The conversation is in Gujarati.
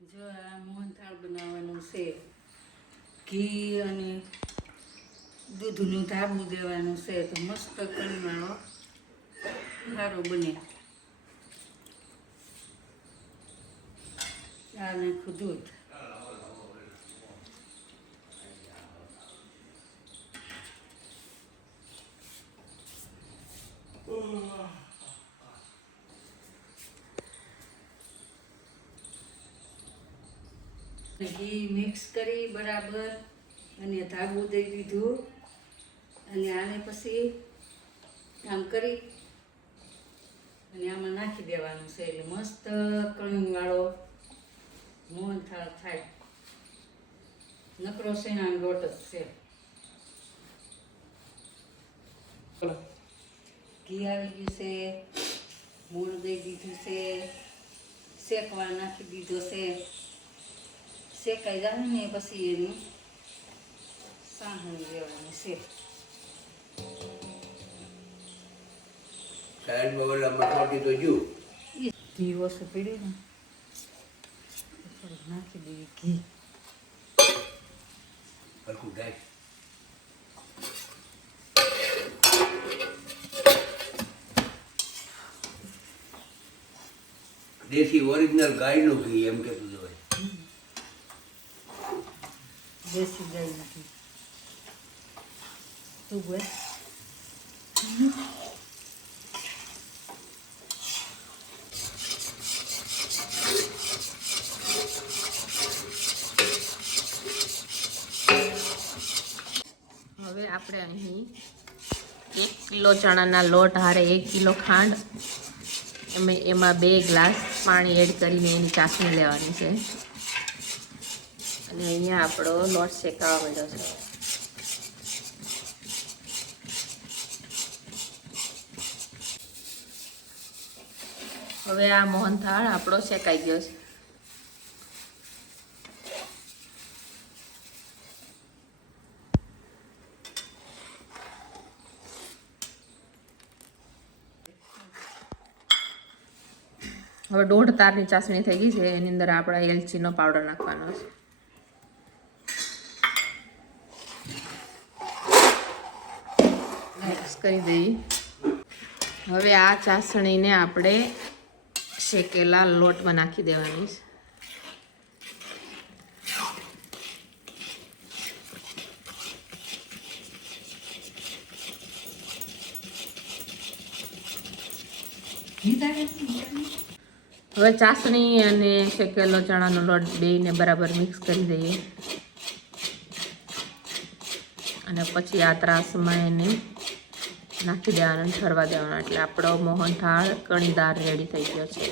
જો આ મોહનથાળ બનાવવાનું છે. ઘી અને દૂધનું ધાબું દેવાનું છે તો મસ્ત કણીવાળો સારો બને. આ નાખું દૂધ. ઘી મિક્સ કરી બરાબર અને ધાબું દઈ દીધું અને આને પછી આમ કરી અને આમાં નાખી દેવાનું છે એટલે મસ્ત કણીવાળો મોહનથાળ થાય. નકરો શેણાનો લોટ જ છે. ઘી આવી ગયું છે, મૂળ દઈ દીધું છે, શેકવા નાખી દીધો છે. શેકાઈ જાય ને પછી એનું સાહણ લેવાનું છે. સાઈડમાં ઓલા મઠોટી તો જો ઘી ઓછું પીડ્યું ને થોડુંક નાખી દઈએ ઘી. હરખું થાય. દેશી ઓરિજિનલ ગાયનું ઘી એમ કહેતું હોય. દેશી ગાય નથી તું બોલ. હવે આપણે અહીં 1 કિલો ચણાના લોટ હારે 1 કિલો ખાંડ એમાં 2 ગ્લાસ પાણી એડ કરીને એની ચાસણી લેવાની છે. અને અહીંયા આપણો લોટ શેકાવા માંડ્યો છે. હવે આ મોહનથાળ આપણો શેકાઈ ગયો છે. હવે 1.5 તારની ચાસણી થઈ ગઈ છે. એની અંદર આપણે એલચીનો પાવડર નાખવાનો છે. મિક્સ કરી દઈએ. હવે આ ચાસણીને આપણે શેકેલા લોટમાં નાખી દેવાની છે. હવે ચાસણી અને શેકેલો ચણાનો લોટ બેયને બરાબર મિક્સ કરી દઈએ અને પછી આ ત્રાસમાં એને નાખી દેવાનો, ઠરવા દેવાનો. એટલે આપણો મોહનથાળ કણીદાર રેડી થઈ ગયો છે.